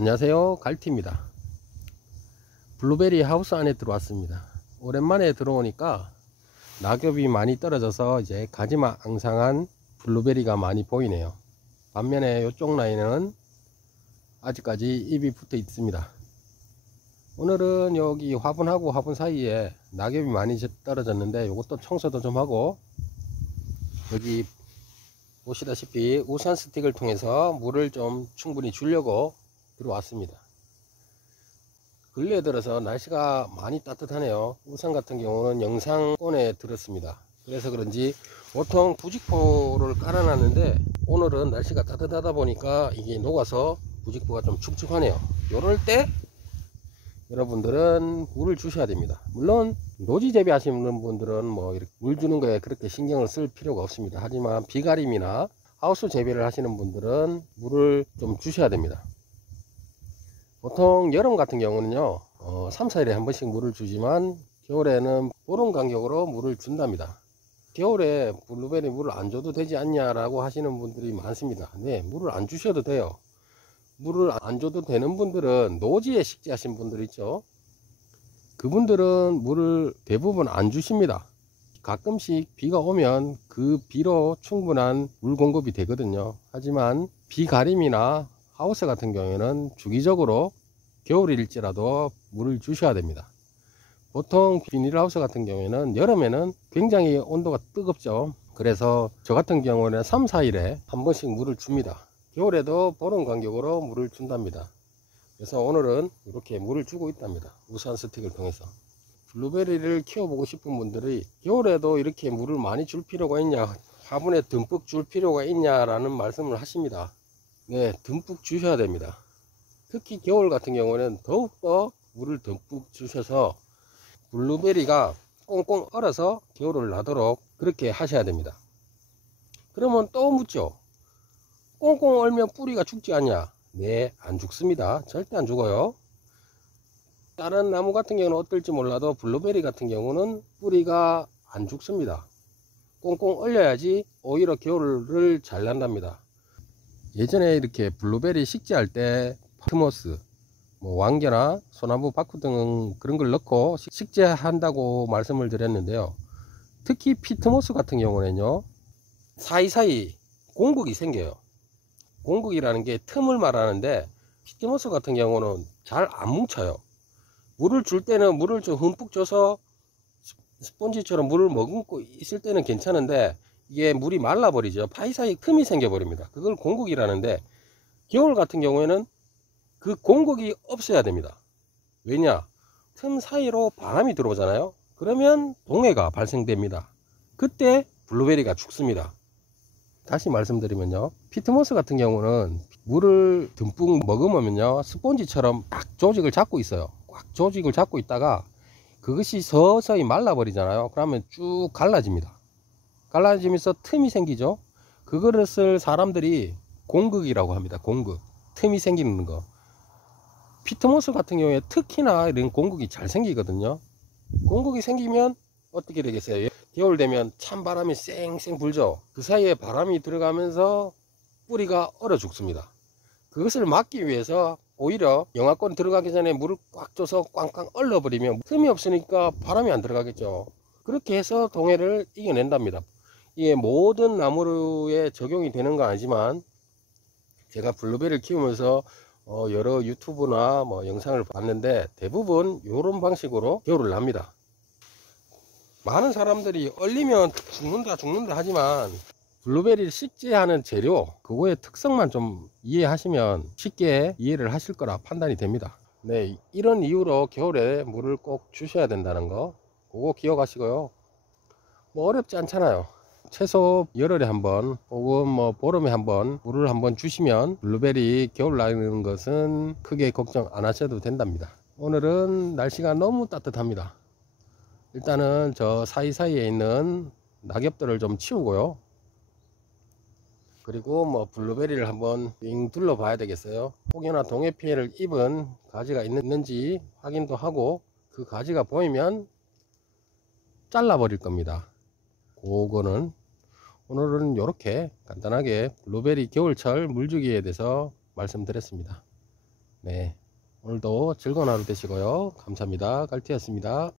안녕하세요, 갈티입니다. 블루베리 하우스 안에 들어왔습니다. 오랜만에 들어오니까 낙엽이 많이 떨어져서 이제 가지망상한 블루베리가 많이 보이네요. 반면에 이쪽 라인은 아직까지 잎이 붙어 있습니다. 오늘은 여기 화분하고 화분 사이에 낙엽이 많이 떨어졌는데 이것도 청소도 좀 하고, 여기 보시다시피 우산 스틱을 통해서 물을 좀 충분히 주려고 들어왔습니다. 근래에 들어서 날씨가 많이 따뜻하네요. 우산 같은 경우는 영상온에 들었습니다. 그래서 그런지 보통 부직포를 깔아놨는데 오늘은 날씨가 따뜻하다 보니까 이게 녹아서 부직포가 좀 축축하네요. 이럴 때 여러분들은 물을 주셔야 됩니다. 물론 노지 재배 하시는 분들은 뭐 이렇게 물 주는 거에 그렇게 신경을 쓸 필요가 없습니다. 하지만 비가림이나 하우스 재배를 하시는 분들은 물을 좀 주셔야 됩니다. 보통 여름 같은 경우는요 3, 4일에 한 번씩 물을 주지만 겨울에는 보름 간격으로 물을 준답니다. 겨울에 블루베리 물을 안 줘도 되지 않냐 라고 하시는 분들이 많습니다. 네, 물을 안 주셔도 돼요. 물을 안 줘도 되는 분들은 노지에 식재하신 분들 있죠. 그분들은 물을 대부분 안 주십니다. 가끔씩 비가 오면 그 비로 충분한 물 공급이 되거든요. 하지만 비가림이나 하우스 같은 경우에는 주기적으로 겨울일지라도 물을 주셔야 됩니다. 보통 비닐하우스 같은 경우에는 여름에는 굉장히 온도가 뜨겁죠. 그래서 저 같은 경우는 3, 4일에 한 번씩 물을 줍니다. 겨울에도 보름 간격으로 물을 준답니다. 그래서 오늘은 이렇게 물을 주고 있답니다. 우산 스틱을 통해서. 블루베리를 키워보고 싶은 분들이 겨울에도 이렇게 물을 많이 줄 필요가 있냐, 화분에 듬뿍 줄 필요가 있냐 라는 말씀을 하십니다. 네, 듬뿍 주셔야 됩니다. 특히 겨울 같은 경우는 더욱더 물을 듬뿍 주셔서 블루베리가 꽁꽁 얼어서 겨울을 나도록 그렇게 하셔야 됩니다. 그러면 또 묻죠. 꽁꽁 얼면 뿌리가 죽지 않냐? 네, 안 죽습니다. 절대 안 죽어요. 다른 나무 같은 경우는 어떨지 몰라도 블루베리 같은 경우는 뿌리가 안 죽습니다. 꽁꽁 얼려야지 오히려 겨울을 잘 난답니다. 예전에 이렇게 블루베리 식재할 때 피트모스, 왕겨나 소나무 바쿠 등 그런 걸 넣고 식재한다고 말씀을 드렸는데요. 특히 피트모스 같은 경우는요 사이사이 공극이 생겨요. 공극이라는 게 틈을 말하는데 피트모스 같은 경우는 잘 안 뭉쳐요. 물을 줄 때는 물을 좀 흠뻑 줘서 스펀지처럼 물을 머금고 있을 때는 괜찮은데 이게 물이 말라버리죠. 사이사이 틈이 생겨버립니다. 그걸 공극이라는데 겨울 같은 경우에는 그 공극이 없어야 됩니다. 왜냐? 틈 사이로 바람이 들어오잖아요. 그러면 동해가 발생됩니다. 그때 블루베리가 죽습니다. 다시 말씀드리면요, 피트모스 같은 경우는 물을 듬뿍 머금으면요 스펀지처럼 딱 조직을 잡고 있어요. 꽉 조직을 잡고 있다가 그것이 서서히 말라버리잖아요. 그러면 쭉 갈라집니다. 갈라지면서 틈이 생기죠. 그것을 사람들이 공극이라고 합니다. 공극, 틈이 생기는 거. 피트모스 같은 경우에 특히나 이런 공극이 잘 생기거든요. 공극이 생기면 어떻게 되겠어요? 겨울 되면 찬바람이 쌩쌩 불죠. 그 사이에 바람이 들어가면서 뿌리가 얼어 죽습니다. 그것을 막기 위해서 오히려 영하권 들어가기 전에 물을 꽉 줘서 꽝꽝 얼려버리면 틈이 없으니까 바람이 안 들어가겠죠. 그렇게 해서 동해를 이겨낸답니다. 이게 모든 나무에 적용이 되는 건 아니지만 제가 블루베리를 키우면서 여러 유튜브나 영상을 봤는데 대부분 이런 방식으로 겨울을 납니다. 많은 사람들이 얼리면 죽는다 하지만 블루베리를 식재하는 재료, 그거의 특성만 좀 이해하시면 쉽게 이해를 하실 거라 판단이 됩니다. 네, 이런 이유로 겨울에 물을 꼭 주셔야 된다는 거, 그거 기억하시고요. 어렵지 않잖아요. 최소 열흘에 한번 혹은 보름에 한번 물을 한번 주시면 블루베리 겨울 나는 것은 크게 걱정 안 하셔도 된답니다. 오늘은 날씨가 너무 따뜻합니다. 일단은 저 사이사이에 있는 낙엽들을 좀 치우고요. 그리고 블루베리를 한번 빙 둘러 봐야 되겠어요. 혹여나 동해 피해를 입은 가지가 있는지 확인도 하고, 그 가지가 보이면 잘라 버릴 겁니다. 그거는 오늘은 이렇게 간단하게 블루베리 겨울철 물주기에 대해서 말씀드렸습니다. 네, 오늘도 즐거운 하루 되시고요. 감사합니다. 갈티였습니다.